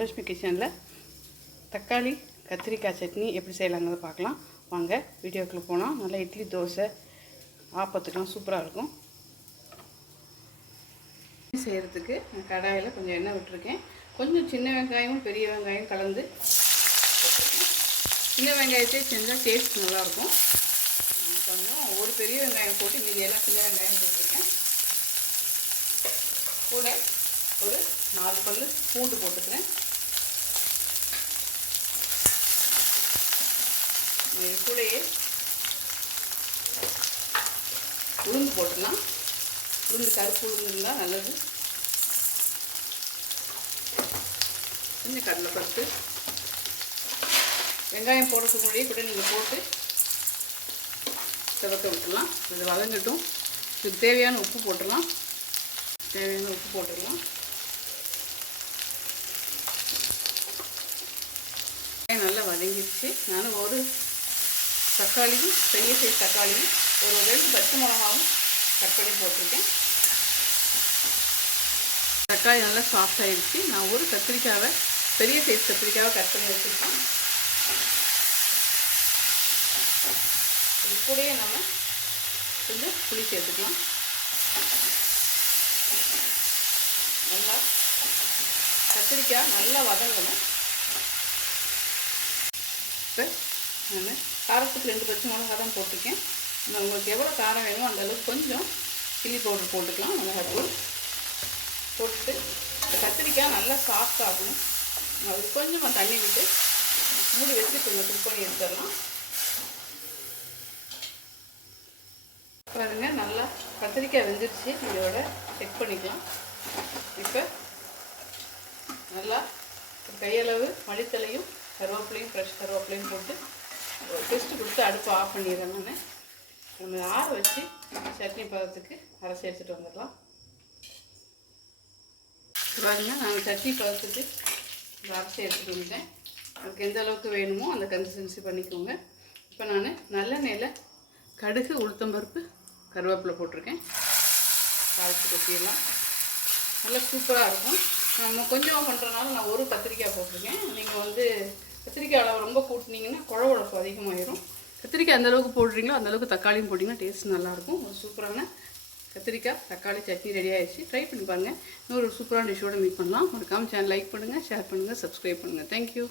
தனலட்சுமி கிச்சனில் தக்காளி கத்திரிக்காய் சட்னி எப்படி செய்யலாங்கிறத பார்க்கலாம். வாங்க வீடியோக்குள்ளே போனால் நல்லா இட்லி தோசை ஆப்பத்துக்கெலாம் சூப்பராக இருக்கும். செய்கிறதுக்கு நான் கடாயில் கொஞ்சம் எண்ணெய் விட்டுருக்கேன். கொஞ்சம் சின்ன வெங்காயமும் பெரிய வெங்காயம் கலந்து சின்ன வெங்காயத்தையே செஞ்சால் டேஸ்ட் நல்லாயிருக்கும். கொஞ்சம் ஒரு பெரிய வெங்காயம் போட்டு மீதி எல்லாம் சின்ன வெங்காயம் போட்டிருக்கேன். கூட ஒரு நாலு பல் பூண்டு போட்டுக்கிறேன். இது கூடையே உளுந்து போட்டுக்கலாம். உளுந்து கருப்பு உளுந்து இருந்தால் நல்லது. கொஞ்சம் கடலைப்பருப்பு. வெங்காயம் போடுறதுக்கு முன்னாடியே கூட நீங்கள் போட்டு சிவக்க விட்டுலாம். இது வதங்கட்டும். இதுக்கு தேவையான உப்பு போட்டுடலாம் தேவையான உப்பு போட்டுடலாம் நல்லா வதங்கிடுச்சு நானும் ஒரு தக்காளியும் பெரிய சைஸ் தக்காளியும் ஒரு ரெண்டு பச்சை மிளகாவும் கட் பண்ணி போட்டிருக்கேன். தக்காளி நல்லா சாஃப்ட் ஆகிடுச்சு நான் ஒரு கத்திரிக்காவை பெரிய சைஸ் கத்திரிக்காவை கட் பண்ணி வச்சுருக்கேன். இது கூடயே நம்ம கொஞ்சம் புளி சேர்த்துக்கலாம். நல்லா கத்திரிக்காய் நல்லா வதங்கணும். இப்போ நான் காரத்துக்கு ரெண்டு பச்சை மிளகா தான் போட்டிருக்கேன். நான் உங்களுக்கு எவ்வளோ காரம் வேணுமோ அந்தளவுக்கு கொஞ்சம் சில்லி பவுடர் போட்டுக்கலாம். மிளகாத்தூள் போட்டுட்டு கத்திரிக்காய் நல்லா சாஃப்ட் ஆகணும். அது கொஞ்சமாக தண்ணி விட்டு மூடி வச்சு கொஞ்சம் குக் பண்ணி எடுத்துடலாம். பாருங்க நல்லா கத்திரிக்காய் வெந்துருச்சு. இதோட செக் பண்ணிக்கலாம். இப்போ நல்லா கையளவு மளித்தலையும் கருவேப்பிலையும் ஃப்ரெஷ் கருவேப்பிலையும் போட்டு ஒரு டெஸ்ட்டு கொடுத்து அடுப்பை ஆஃப் பண்ணிடுறேன் நான். நம்ம ஆற வச்சு சட்னி பதத்துக்கு அரைச்சி எடுத்துகிட்டு வந்துடலாம். பாருங்க நான் சட்னி பதத்துக்கு அரைச்சி எடுத்துகிட்டு வந்துட்டேன். அதுக்கு எந்த அளவுக்கு வேணுமோ அந்த கன்சிஸ்டன்சி பண்ணிக்கோங்க. இப்போ நான் நல்லெண்ணெயில் கடுகு உளுத்தம்பருப்பு கருவேப்பிலை போட்டிருக்கேன். தாளித்து கொட்டிடலாம். நல்லா சூப்பராக இருக்கும். நம்ம கொஞ்சமாக பண்ணுறதுனால நான் ஒரு கத்திரிக்காய் போட்டிருக்கேன். நீங்கள் வந்து கத்திரிக்காய் அளவு ரொம்ப கூட்டினீங்கன்னா குழவழப்பு அதிகமாயிரும். கத்திரிக்காய் அந்த அளவுக்கு போடுறீங்களோ அந்தளவுக்கு தக்காளியும் போட்டிங்கன்னா டேஸ்ட் நல்லாயிருக்கும். ஒரு சூப்பரான கத்திரிக்காய் தக்காளி சட்னி ரெடி ஆகிடுச்சு ட்ரை பண்ணி பாருங்கள் இன்னொரு சூப்பரான டிஷ்ஷோட மீட் பண்ணலாம். ஒரு காம் சேனல் லைக் பண்ணுங்கள் ஷேர் பண்ணுங்கள் சப்ஸ்கிரைப் பண்ணுங்கள் தேங்க்யூ